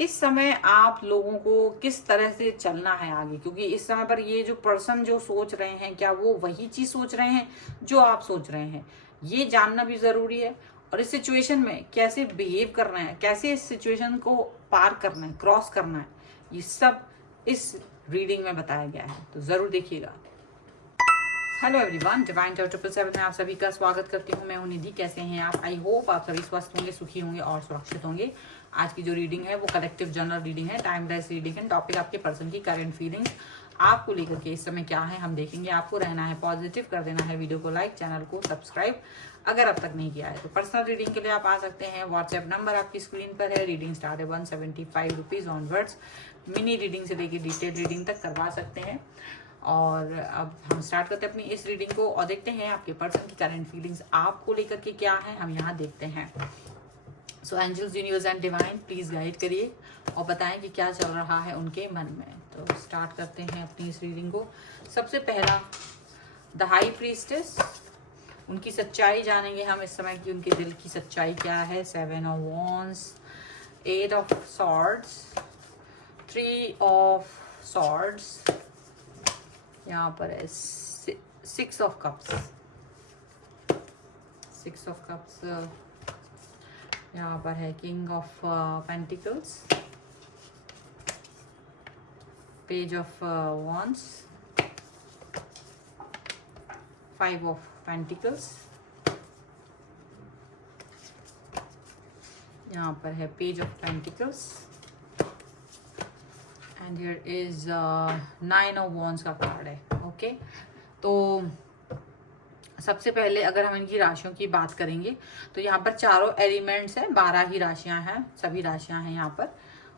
इस समय आप लोगों को किस तरह से चलना है आगे, क्योंकि इस समय पर ये जो पर्सन जो सोच रहे हैं, क्या वो वही चीज सोच रहे हैं जो आप सोच रहे हैं, ये जानना भी जरूरी है। और इस सिचुएशन में कैसे बिहेव करना है, कैसे इस सिचुएशन को पार करना है, क्रॉस करना है, ये सब इस रीडिंग में बताया गया है, तो जरूर देखिएगा। हेलो एवरीवन, डिवाइन टावर 777 में आप सभी का स्वागत करती हूँ। मैं हूँ निधि। कैसे हैं आप? आई होप आप सभी स्वस्थ होंगे, सुखी होंगे और सुरक्षित होंगे। आज की जो रीडिंग है वो कलेक्टिव जनरल रीडिंग है, टाइमलेस रीडिंग है। टॉपिक आपके पर्सन की करंट फीलिंग्स आपको लेकर के इस समय क्या है हम देखेंगे। आपको रहना है पॉजिटिव, कर देना है वीडियो को लाइक, चैनल को सब्सक्राइब अगर अब तक नहीं किया है। तो पर्सनल रीडिंग के लिए आप आ सकते हैं। व्हाट्सएप नंबर आपकी स्क्रीन पर है। रीडिंग स्टार्ट है 175 रुपीज ऑनवर्ड्स। मिनी रीडिंग से लेकर डिटेल रीडिंग तक करवा सकते हैं। और अब हम स्टार्ट करते हैं अपनी इस रीडिंग को और देखते हैं आपके पर्सन की करंट फीलिंग्स आपको लेकर के क्या है, हम यहाँ देखते हैं। So angels, universe and divine, please guide करिए और बताएं कि क्या चल रहा है उनके मन में। तो स्टार्ट करते हैं अपनी इस रीडिंग को। सबसे पहला द हाई प्रीस्टेस, उनकी सच्चाई जानेंगे हम इस समय की उनके दिल की सच्चाई क्या है। 7 of wands, 8 of swords, 3 of swords, यहाँ पर है 6 ऑफ कप्स, 6 ऑफ कप्स, यहाँ पर है king of pentacles, page of wands, 5 of pentacles, यहाँ पर है page of pentacles and here is 9 of wands का कार्ड है। ओके, तो सबसे पहले अगर हम इनकी राशियों की बात करेंगे तो यहाँ पर चारों एलिमेंट्स हैं, 12 ही राशियां हैं, सभी राशियां हैं यहाँ पर।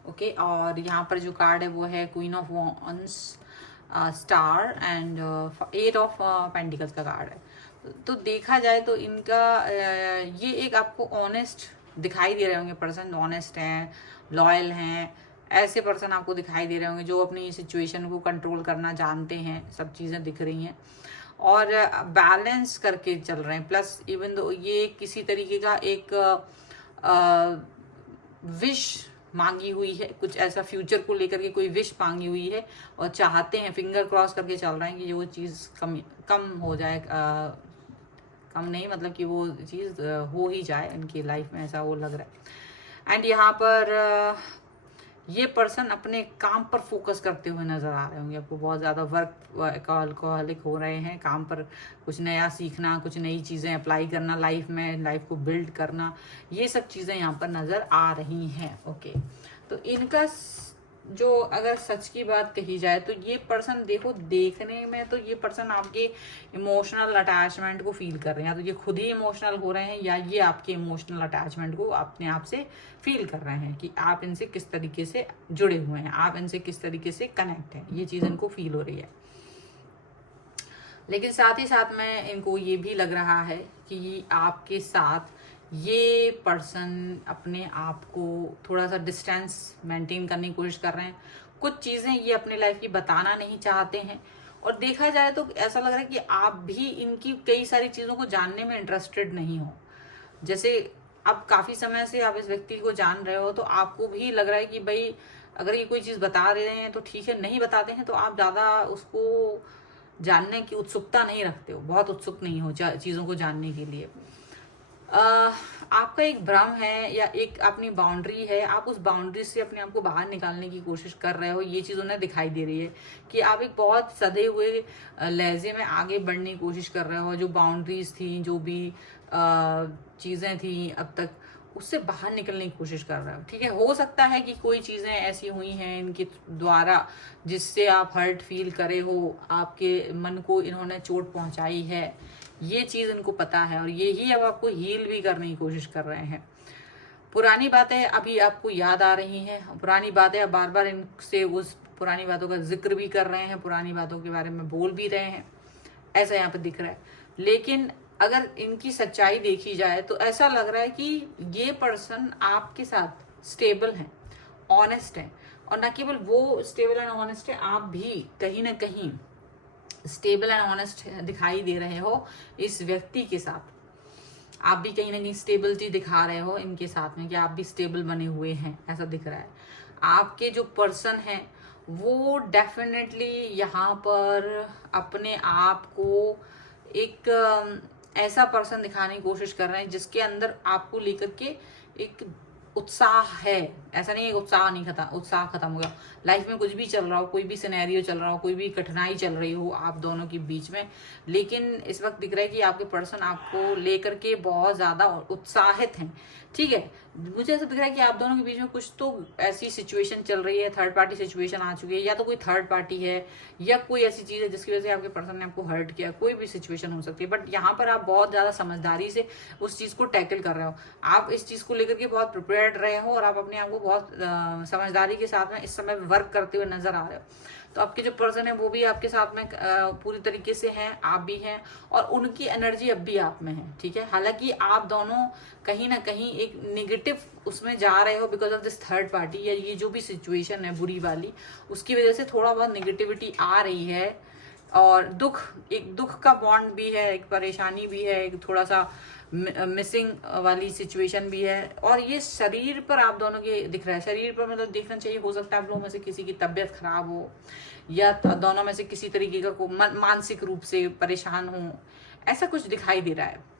ओके, और यहाँ पर जो कार्ड है वो है queen of wands, star and 8 of pentacles का कार्ड है। तो देखा जाए तो इनका ये एक आपको ऑनेस्ट दिखाई दे रहे होंगे पर्सन, ऑनेस्ट हैं, लॉयल हैं, ऐसे पर्सन आपको दिखाई दे रहे होंगे जो अपनी सिचुएशन को कंट्रोल करना जानते हैं। सब चीज़ें दिख रही हैं और बैलेंस करके चल रहे हैं। प्लस इवन दो ये किसी तरीके का एक विश मांगी हुई है, कुछ ऐसा फ्यूचर को लेकर के कोई विश मांगी हुई है और चाहते हैं, फिंगर क्रॉस करके चल रहे हैं कि वो चीज़ कम हो जाए। कम नहीं, मतलब कि वो चीज़ हो ही जाए इनकी लाइफ में, ऐसा वो लग रहा है। एंड यहाँ पर ये पर्सन अपने काम पर फोकस करते हुए नजर आ रहे होंगे आपको। बहुत ज़्यादा वर्कaholic हो रहे हैं, काम पर कुछ नया सीखना, कुछ नई चीज़ें अप्लाई करना लाइफ में, लाइफ को बिल्ड करना, ये सब चीज़ें यहाँ पर नज़र आ रही हैं। ओके, तो इनका जो अगर सच की बात कही जाए तो ये पर्सन देखो, देखने में तो ये पर्सन आपके इमोशनल अटैचमेंट को फील कर रहे हैं, या तो ये खुद ही इमोशनल हो रहे हैं या ये आपके इमोशनल अटैचमेंट को अपने आप से फील कर रहे हैं कि आप इनसे किस तरीके से जुड़े हुए हैं, आप इनसे किस तरीके से कनेक्ट हैं, ये चीज़ इनको फील हो रही है। लेकिन साथ ही साथ में इनको ये भी लग रहा है कि आपके साथ ये पर्सन अपने आप को थोड़ा सा डिस्टेंस मेंटेन करने की कोशिश कर रहे हैं। कुछ चीज़ें ये अपने लाइफ की बताना नहीं चाहते हैं और देखा जाए तो ऐसा लग रहा है कि आप भी इनकी कई सारी चीज़ों को जानने में इंटरेस्टेड नहीं हो। जैसे अब काफ़ी समय से आप इस व्यक्ति को जान रहे हो तो आपको भी लग रहा है कि भाई अगर ये कोई चीज़ बता रहे हैं तो ठीक है, नहीं बताते हैं तो आप ज़्यादा उसको जानने की उत्सुकता नहीं रखते हो, बहुत उत्सुक नहीं हो चीज़ों को जानने के लिए। आपका एक भ्रम है या एक अपनी बाउंड्री है, आप उस बाउंड्री से अपने आप को बाहर निकालने की कोशिश कर रहे हो, ये चीज़ उन्हें दिखाई दे रही है कि आप एक बहुत सधे हुए लहजे में आगे बढ़ने की कोशिश कर रहे हो। जो बाउंड्रीज थी, जो भी चीज़ें थी अब तक, उससे बाहर निकलने की कोशिश कर रहे हो। ठीक है, हो सकता है कि कोई चीज़ें ऐसी हुई हैं इनके द्वारा जिससे आप हर्ट फील करे हो, आपके मन को इन्होंने चोट पहुंचाई है, ये चीज़ इनको पता है और यही अब आपको हील भी करने की कोशिश कर रहे हैं। पुरानी बातें अभी आपको याद आ रही हैं, पुरानी बातें अब बार बार इनसे उस पुरानी बातों का जिक्र भी कर रहे हैं, पुरानी बातों के बारे में बोल भी रहे हैं, ऐसा यहाँ पे दिख रहा है। लेकिन अगर इनकी सच्चाई देखी जाए तो ऐसा लग रहा है कि ये पर्सन आपके साथ स्टेबल हैं, ऑनेस्ट हैं, और न केवल वो स्टेबल एंड ऑनेस्ट है, आप भी कहीं ना कहीं स्टेबल एंड ऑनेस्ट दिखाई दे रहे हो इस व्यक्ति के साथ। आप भी कहीं ना कहीं स्टेबिलिटी दिखा रहे हो इनके साथ में कि आप भी स्टेबल बने हुए हैं, ऐसा दिख रहा है। आपके जो पर्सन है वो डेफिनेटली यहाँ पर अपने आप को एक ऐसा पर्सन दिखाने की कोशिश कर रहे हैं जिसके अंदर आपको लेकर के एक उत्साह है। ऐसा नहीं है उत्साह खत्म हो गया। लाइफ में कुछ भी चल रहा हो, कोई भी सिनेरियो चल रहा हो, कोई भी कठिनाई चल रही हो आप दोनों के बीच में, लेकिन इस वक्त दिख रहा है कि आपके पर्सन आपको लेकर के बहुत ज्यादा उत्साहित हैं। ठीक है, मुझे ऐसा दिख रहा है कि आप दोनों के बीच में कुछ तो ऐसी सिचुएशन चल रही है, थर्ड पार्टी सिचुएशन आ चुकी है, या तो कोई थर्ड पार्टी है या कोई ऐसी चीज है जिसकी वजह से आपके पर्सन ने आपको हर्ट किया। कोई भी सिचुएशन हो सकती है, बट यहाँ पर आप बहुत ज्यादा समझदारी से उस चीज को टैकल कर रहे हो। आप इस चीज को लेकर के बहुत प्रिपेयर्ड रहे हो और आप अपने आप को बहुत समझदारी के साथ में इस समय वर्क करते हुए नजर आ रहे हो। तो आपके जो पर्सन है वो भी आपके साथ में पूरी तरीके से हैं, आप भी हैं, और उनकी एनर्जी अब भी आप में है। ठीक है, हालांकि आप दोनों कहीं ना कहीं एक नेगेटिव उसमें जा रहे हो because of this third party, या ये जो भी सिचुएशन है बुरी वाली, उसकी वजह से थोड़ा बहुत नेगेटिविटी आ रही है, और एक दुख का बॉन्ड भी है, एक परेशानी भी है, एक थोड़ा सा मिसिंग वाली सिचुएशन भी है। और ये शरीर पर आप दोनों के दिख रहा है, शरीर पर मतलब देखना चाहिए। हो सकता है आप लोगों में से किसी की तबीयत खराब हो, या दोनों में से किसी तरीके का मानसिक रूप से परेशान हो, ऐसा कुछ दिखाई दे रहा है।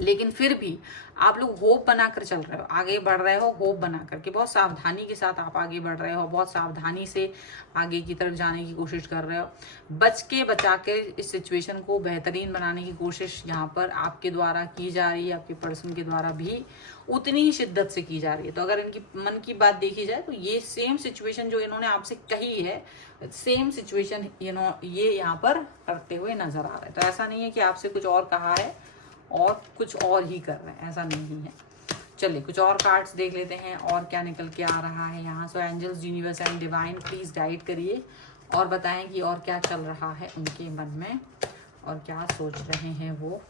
लेकिन फिर भी आप लोग होप बनाकर चल रहे हो, आगे बढ़ रहे हो, होप बना करके बहुत सावधानी के साथ आप आगे बढ़ रहे हो, बहुत सावधानी से आगे की तरफ जाने की कोशिश कर रहे हो। बच के बचा के इस सिचुएशन को बेहतरीन बनाने की कोशिश यहाँ पर आपके द्वारा की जा रही है, आपके पर्सन के द्वारा भी उतनी ही शिद्दत से की जा रही है। तो अगर इनकी मन की बात देखी जाए तो ये सेम सिचुएशन जो इन्होंने आपसे कही है, सेम सिचुएशन ये यहाँ पर करते हुए नजर आ रहा है। तो ऐसा नहीं है कि आपसे कुछ और कहा है और कुछ और ही कर रहे हैं, ऐसा नहीं है। चलिए कुछ और कार्ड्स देख लेते हैं और क्या निकल के आ रहा है यहाँ। So angels, universe and divine please guide करिए और बताएं कि और क्या चल रहा है उनके मन में और क्या सोच रहे हैं वो।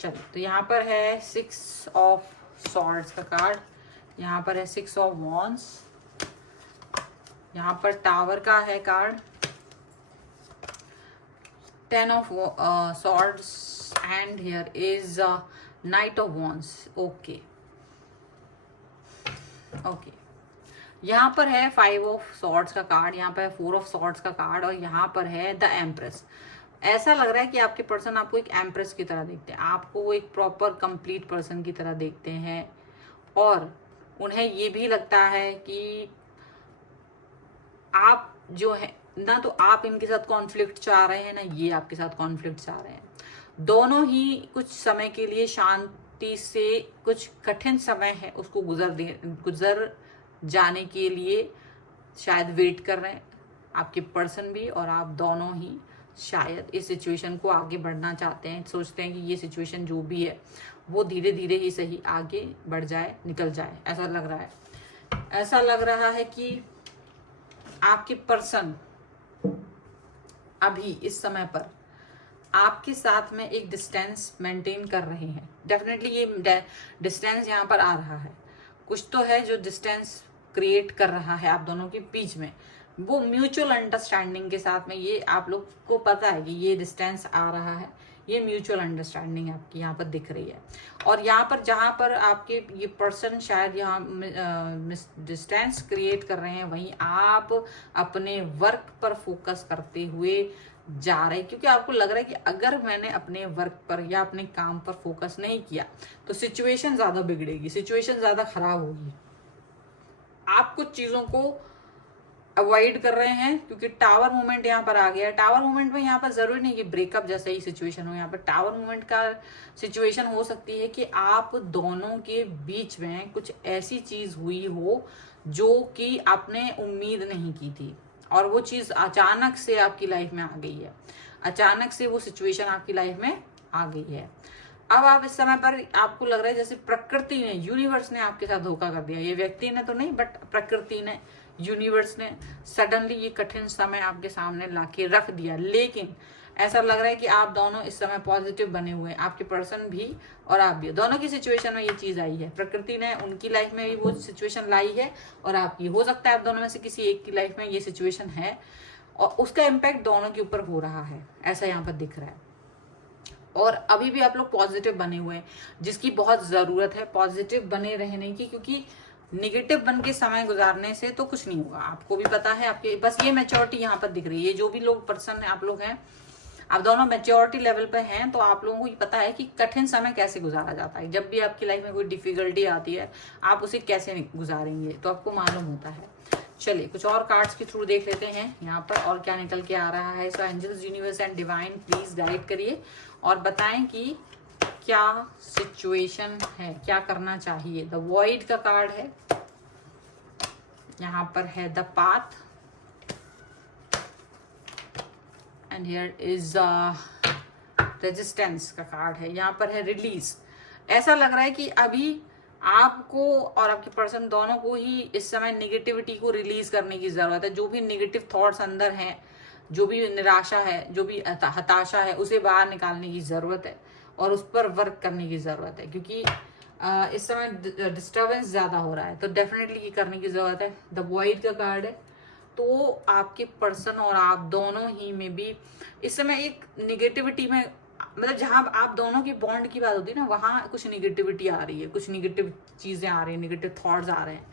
चलिए, तो यहाँ पर है 6 ऑफ सॉर्ड्स का कार्ड, यहाँ पर है 6 ऑफ वॉन्ड्स, यहाँ पर टावर का है card, 10 of swords, and here is Knight of Wands. Okay, यहाँ पर है 5 of Swords का कार्ड, यहाँ पर है 4 of Swords का कार्ड, और यहाँ पर है द एम्प्रेस। ऐसा लग रहा है कि आपके पर्सन आपको एक एम्प्रेस की तरह देखते हैं, आपको वो एक प्रॉपर कंप्लीट पर्सन की तरह देखते हैं, और उन्हें ये भी लगता है कि आप जो है ना, तो आप इनके साथ कॉन्फ्लिक्ट चाह रहे हैं ना, ये आपके साथ कॉन्फ्लिक्ट चाह रहे हैं। दोनों ही कुछ समय के लिए शांति से, कुछ कठिन समय है उसको गुजर जाने के लिए शायद वेट कर रहे हैं, आपके पर्सन भी और आप दोनों ही शायद इस सिचुएशन को आगे बढ़ना चाहते हैं, सोचते हैं कि ये सिचुएशन जो भी है वो धीरे धीरे ही सही आगे बढ़ जाए, निकल जाए। ऐसा लग रहा है, ऐसा लग रहा है कि आपके पर्सन अभी इस समय पर आपके साथ में एक डिस्टेंस मेंटेन कर रहे हैं। डेफिनेटली ये डिस्टेंस यहाँ पर आ रहा है, कुछ तो है जो डिस्टेंस क्रिएट कर रहा है आप दोनों के बीच में, वो म्यूचुअल अंडरस्टैंडिंग के साथ में। ये आप लोग को पता है कि ये डिस्टेंस आ रहा है, ये म्यूचुअल अंडरस्टैंडिंग आपकी यहाँ पर दिख रही है। और यहाँ पर जहाँ पर आपके ये पर्सन शायद यहाँ डिस्टेंस क्रिएट कर रहे हैं, वहीं आप अपने वर्क पर फोकस करते हुए जा रहे हैं, क्योंकि आपको लग रहा है कि अगर मैंने अपने वर्क पर या अपने काम पर फोकस नहीं किया तो सिचुएशन ज्यादा बिगड़ेगी, सिचुएशन ज्यादा खराब होगी। आप कुछ चीजों को अवॉइड कर रहे हैं क्योंकि टावर मूवमेंट यहाँ पर आ गया है। टावर मूवमेंट में यहाँ पर जरूरी नहीं कि ब्रेकअप जैसा ही सिचुएशन हो, यहाँ पर टावर मूवमेंट का सिचुएशन हो सकती है कि आप दोनों के बीच में कुछ ऐसी चीज हुई हो जो कि आपने उम्मीद नहीं की थी, और वो चीज अचानक से आपकी लाइफ में आ गई है, अचानक से वो सिचुएशन आपकी लाइफ में आ गई है। अब आप इस समय पर आपको लग रहा है जैसे प्रकृति ने, यूनिवर्स ने आपके साथ धोखा कर दिया। ये व्यक्ति ने तो नहीं, बट प्रकृति ने, यूनिवर्स ने सडनली ये कठिन समय आपके सामने लाके रख दिया। लेकिन ऐसा लग रहा है कि आप दोनों इस समय पॉजिटिव बने हुए हैं, आपके पर्सन भी और आप भी, दोनों की सिचुएशन में ये चीज आई है। प्रकृति ने उनकी लाइफ में भी वो सिचुएशन लाई है और आपकी, हो सकता है आप दोनों में से किसी एक की लाइफ में ये सिचुएशन है और उसका इम्पैक्ट दोनों के ऊपर हो रहा है, ऐसा यहाँ पर दिख रहा है। और अभी भी आप लोग पॉजिटिव बने हुए हैं, जिसकी बहुत जरूरत है पॉजिटिव बने रहने की, क्योंकि निगेटिव बन के समय गुजारने से तो कुछ नहीं होगा। आपको भी पता है, आपके बस ये मैच्योरिटी यहाँ पर दिख रही है। जो भी लोग पर्सन है, आप लोग हैं, आप दोनों मैच्योरिटी लेवल पे हैं, तो आप लोगों को ये पता है कि कठिन समय कैसे गुजारा जाता है। जब भी आपकी लाइफ में कोई डिफिकल्टी आती है, आप उसे कैसे गुजारेंगे, तो आपको मालूम होता है। चलिए कुछ और कार्ड्स के थ्रू देख लेते हैं यहाँ पर और क्या निकल के आ रहा है। So angels, universe and divine please guide करिए और बताएं कि क्या सिचुएशन है, क्या करना चाहिए। द वॉइड का कार्ड है, यहाँ पर है the path, and here is resistance का कार्ड है, यहाँ पर है रिलीज। ऐसा लग रहा है कि अभी आपको और आपके पर्सन दोनों को ही इस समय निगेटिविटी को रिलीज करने की जरूरत है। जो भी निगेटिव थॉट्स अंदर हैं, जो भी निराशा है, जो भी हताशा है, उसे बाहर निकालने की जरूरत है और उस पर वर्क करने की जरूरत है, क्योंकि इस समय डिस्टर्बेंस ज्यादा हो रहा है, तो डेफिनेटली ये करने की जरूरत है। द वॉइड का कार्ड है, तो आपके पर्सन और आप दोनों ही में भी इस समय एक निगेटिविटी में, मतलब जहां आप दोनों की बॉन्ड की बात होती है ना, वहां कुछ निगेटिविटी आ रही है, कुछ निगेटिव चीजें आ रही हैं, निगेटिव थॉट्स आ रहे हैं।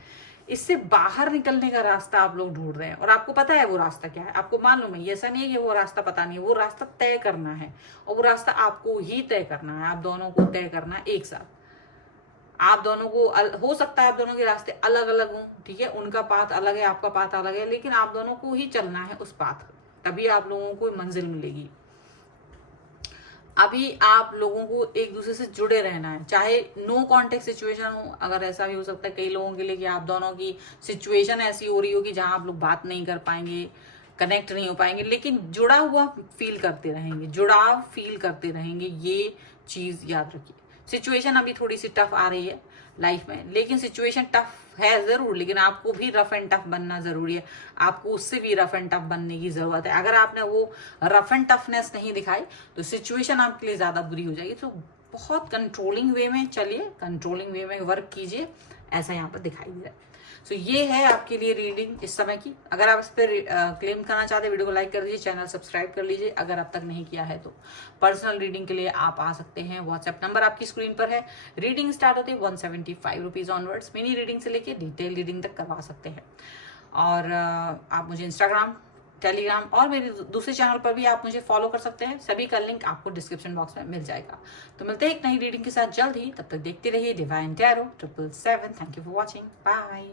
इससे बाहर निकलने का रास्ता आप लोग ढूंढ रहे हैं और आपको पता है वो रास्ता क्या है, आपको मालूम है। ऐसा नहीं है कि वो रास्ता पता नहीं है, वो रास्ता तय करना है और वो रास्ता आपको ही तय करना है, आप दोनों को तय करना है एक साथ। आप दोनों को हो सकता है आप दोनों के रास्ते अलग अलग हों, ठीक है, उनका पाथ अलग है, आपका पाथ अलग है, लेकिन आप दोनों को ही चलना है उस पाथ, तभी आप लोगों को मंजिल मिलेगी। अभी आप लोगों को एक दूसरे से जुड़े रहना है, चाहे नो कॉन्टेक्ट सिचुएशन हो। अगर ऐसा भी हो सकता है कई लोगों के लिए कि आप दोनों की सिचुएशन ऐसी हो रही हो कि जहां आप लोग बात नहीं कर पाएंगे, कनेक्ट नहीं हो पाएंगे, लेकिन जुड़ा हुआ फील करते रहेंगे, जुड़ाव फील करते रहेंगे। ये चीज याद रखिए। सिचुएशन अभी थोड़ी सी टफ आ रही है लाइफ में, लेकिन सिचुएशन टफ है जरूर, लेकिन आपको भी रफ एंड टफ बनना जरूरी है। आपको उससे भी रफ एंड टफ बनने की जरूरत है। अगर आपने वो रफ एंड टफनेस नहीं दिखाई तो सिचुएशन आपके लिए ज्यादा बुरी हो जाएगी। तो बहुत कंट्रोलिंग वे में चलिए, कंट्रोलिंग वे में वर्क कीजिए, ऐसा यहाँ पर दिखाई दे रहा है। सो ये है आपके लिए रीडिंग इस समय की। अगर आप इस पर क्लेम करना चाहते हैं, वीडियो को लाइक कर दीजिए, चैनल सब्सक्राइब कर लीजिए अगर अब तक नहीं किया है तो। पर्सनल रीडिंग के लिए आप आ सकते हैं, व्हाट्सएप नंबर आपकी स्क्रीन पर है। रीडिंग स्टार्ट होती है 175 रुपीज ऑनवर्ड्स। मिनी रीडिंग से लेके डिटेल रीडिंग तक करवा सकते हैं। और आप मुझे इंस्टाग्राम, टेलीग्राम और मेरे दूसरे चैनल पर भी आप मुझे फॉलो कर सकते हैं। सभी का लिंक आपको डिस्क्रिप्शन बॉक्स में मिल जाएगा। तो मिलते हैं एक नई रीडिंग के साथ जल्द ही, तब तक देखते रहिए divine tarot 777। Thank you for watching, bye.